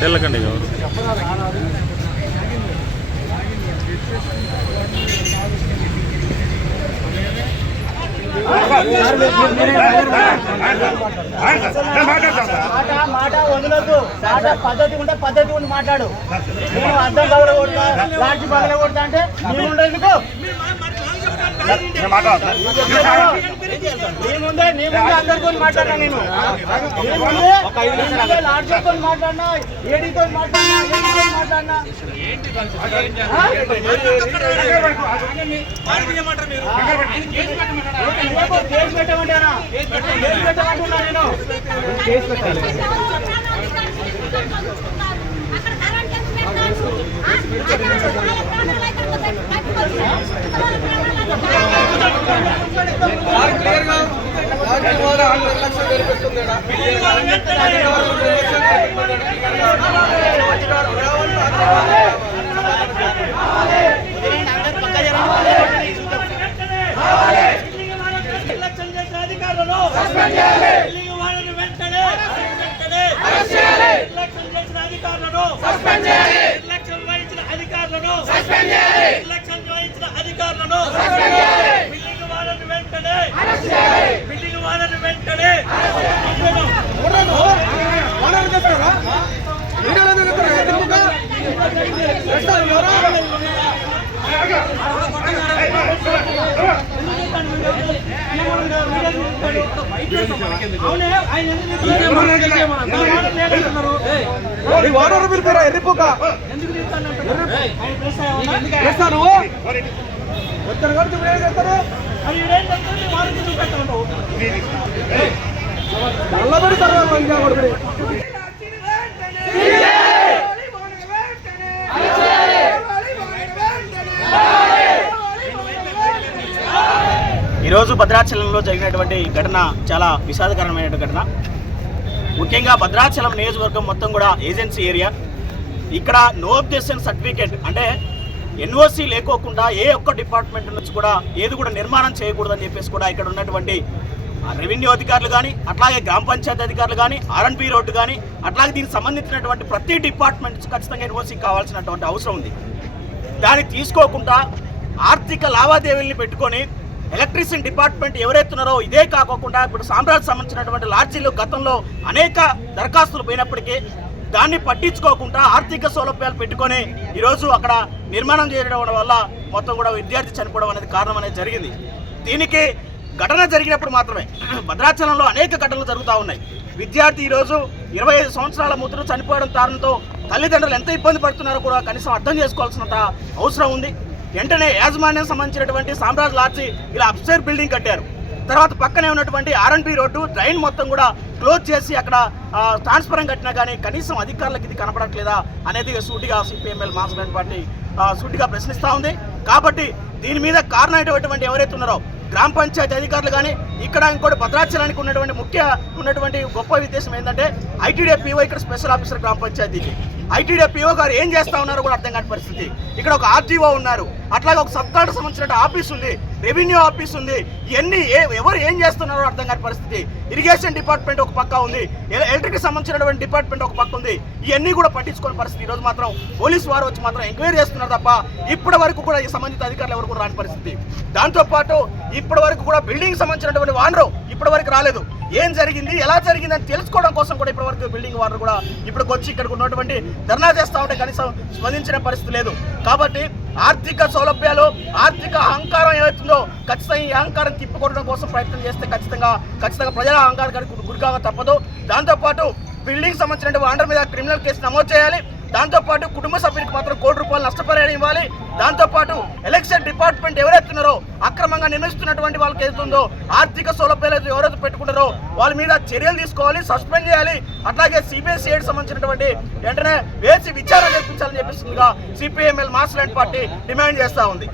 తెల్లకండి ఎవరు మాట మాట పద్ధతి ఉంటే పద్ధతి ఉండి మాట్లాడు నేను అర్థం పగల కొడతా లాంటి పగల కొడతా అంటే నేను ఉండే ఎందుకు నీ ముందే నీ ముందే అందరితో మాట్లాడినా నేను నీ మాట్లాడినా ఏడీతో మాట్లాడినా మాట్లాడినా కేసు కేసు పెట్టమంటున్నా నేను కేసు పెట్టాలి అధికారులను బిల్డింగ్ వాళ్ళని వెంటనే వెంటనే నిర్లక్ష్యం చేసిన అధికారులను నిర్లక్ష్యం వహించిన అధికారులను నిర్లక్ష్యం వహించిన అధికారులను బిల్డింగ్ వాళ్ళని వెంటనే బిల్డింగ్ వాళ్ళని వెంటనే ఆయన ఎందుకు పిలిపారా ఎర్రిపోక చేస్తాను ఒక్కరు కడితే మీరు ఏం చేస్తారు అది ఇదేం భద్రాచలంలో జరిగినటువంటి ఘటన చాలా విషాదకరమైన ఘటన. ముఖ్యంగా భద్రాచలం నియోజకవర్గం మొత్తం కూడా ఏజెన్సీ ఏరియా. ఇక్కడ నో అబ్జెక్షన్ సర్టిఫికేట్ అంటే ఎన్ఓసి లేకోకుండా ఏ ఒక్క డిపార్ట్మెంట్ నుంచి కూడా ఏది కూడా నిర్మాణం చేయకూడదని చెప్పేసి కూడా ఇక్కడ ఉన్నటువంటి రెవెన్యూ అధికారులు కానీ అట్లాగే గ్రామ పంచాయతీ అధికారులు కానీ ఆర్ఎన్పి రోడ్డు కానీ అట్లాగే దీనికి సంబంధించినటువంటి ప్రతి డిపార్ట్మెంట్ ఖచ్చితంగా ఎన్ఓసి కావాల్సినటువంటి అవసరం ఉంది. దాన్ని తీసుకోకుండా ఆర్థిక లావాదేవీల్ని పెట్టుకొని ఎలక్ట్రిసిటీ డిపార్ట్మెంట్ ఎవరైతున్నారో ఇదే కాకోకుండా ఇప్పుడు సామ్రాజ్ సంబంధించినటువంటి లాడ్జీలు గతంలో అనేక దరఖాస్తులు పోయినప్పటికీ దాన్ని పట్టించుకోకుండా ఆర్థిక సౌలభ్యాలు పెట్టుకొని ఈరోజు అక్కడ నిర్మాణం చేయడం వల్ల మొత్తం కూడా విద్యార్థి చనిపోవడం అనేది కారణం అనేది జరిగింది. దీనికి ఘటన జరిగినప్పుడు మాత్రమే భద్రాచలంలో అనేక ఘటనలు జరుగుతూ ఉన్నాయి. విద్యార్థి ఈరోజు ఇరవై ఐదు సంవత్సరాల ముద్ర చనిపోవడం కారణంతో తల్లిదండ్రులు ఎంత ఇబ్బంది పడుతున్నారో కూడా కనీసం అర్థం చేసుకోవాల్సినంత అవసరం ఉంది. వెంటనే యాజమాన్యం సంబంధించినటువంటి సామ్రాజ్ లాడ్జి ఇలా అప్స్టైర్ బిల్డింగ్ కట్టారు. తర్వాత పక్కనే ఉన్నటువంటి ఆర్ఎన్బి రోడ్డు డ్రైన్ మొత్తం కూడా క్లోజ్ చేసి అక్కడ ట్రాన్స్ఫరం కట్టినా కానీ కనీసం అధికారులకు ఇది కనపడట్లేదా అనేది సూటిగా సిపిఎంఎల్ మాస్టర్ పార్టీ సూటిగా ప్రశ్నిస్తూ ఉంది. కాబట్టి దీని మీద కారణమైనటువంటి ఎవరైతే ఉన్నారో గ్రామ పంచాయతీ అధికారులు కానీ ఇక్కడ ఇంకోటి భద్రాచలానికి ఉన్నటువంటి ముఖ్య ఉన్నటువంటి గొప్ప ఉద్దేశం ఏంటంటే ఐటీడీ పీఓ ఇక్కడ స్పెషల్ ఆఫీసర్ గ్రామ పంచాయతీకి. ఐటీడీ పీఓ గారు ఏం చేస్తా ఉన్నారో కూడా అర్థం కాని పరిస్థితి. ఇక్కడ ఒక ఆర్టీఓ ఉన్నారు. అట్లాగే ఒక సబ్ కలెక్టర్ సంబంధించిన ఆఫీస్ ఉంది. రెవెన్యూ ఆఫీస్ ఉంది. ఇవన్నీ ఏ ఎవరు ఏం చేస్తున్నారో అర్థం కాని పరిస్థితి. ఇరిగేషన్ డిపార్ట్మెంట్ ఒక పక్క ఉంది. ఎలక్ట్రిక్ సంబంధించినటువంటి డిపార్ట్మెంట్ ఒక పక్క ఉంది. ఇవన్నీ కూడా పట్టించుకోని పరిస్థితి ఈ రోజు మాత్రం పోలీసు వారు వచ్చి మాత్రం ఎంక్వైరీ చేస్తున్నారు తప్ప ఇప్పటి వరకు కూడా ఈ సంబంధిత అధికారులు ఎవరు కూడా రాని పరిస్థితి. దాంతో పాటు ఇప్పటి వరకు కూడా బిల్డింగ్ సంబంధించినటువంటి వానరు ఇప్పటి వరకు రాలేదు. ఏం జరిగింది ఎలా జరిగింది అని తెలుసుకోవడం కోసం కూడా ఇప్పటి వరకు బిల్డింగ్ వారు కూడా ఇప్పటికి వచ్చి ఇక్కడికి ఉన్నటువంటి ధర్నా చేస్తా ఉంటే కనీసం స్పందించిన పరిస్థితి లేదు. కాబట్టి ఆర్థిక సౌలభ్యాలు ఆర్థిక అహంకారం ఏమవుతుందో ఖచ్చితంగా ఈ అహంకారం తిప్పుకోవడం కోసం ప్రయత్నం చేస్తే ఖచ్చితంగా ఖచ్చితంగా ప్రజల అహంకారానికి గురికాగా తప్పదు. దాంతోపాటు బిల్డింగ్ సంబంధించిన వాండర్ మీద క్రిమినల్ కేసు నమోదు చేయాలి. దాంతోపాటు కుటుంబ సభ్యులకు మాత్రం కోటి రూపాయలు నష్టపరిహారం ఇవ్వాలి. దాంతోపాటు ఎలక్షన్ డిపార్ట్మెంట్ ఎవరైతున్నారో అక్రమంగా నిర్మిస్తున్నటువంటి వాళ్ళకి ఏదైతుందో ఆర్థిక సౌలభ్యాలు అయితే ఎవరైతే పెట్టుకుంటారో వాళ్ళ మీద చర్యలు తీసుకోవాలి సస్పెండ్ చేయాలి. అట్లాగే సిబిఎస్ఈకి సంబంధించినటువంటి వెంటనే వేసి విచారణ జరిపించాలని చెప్పేసిందిగా సిపిఎంఎల్ మాస్ పార్టీ డిమాండ్ చేస్తూ ఉంది.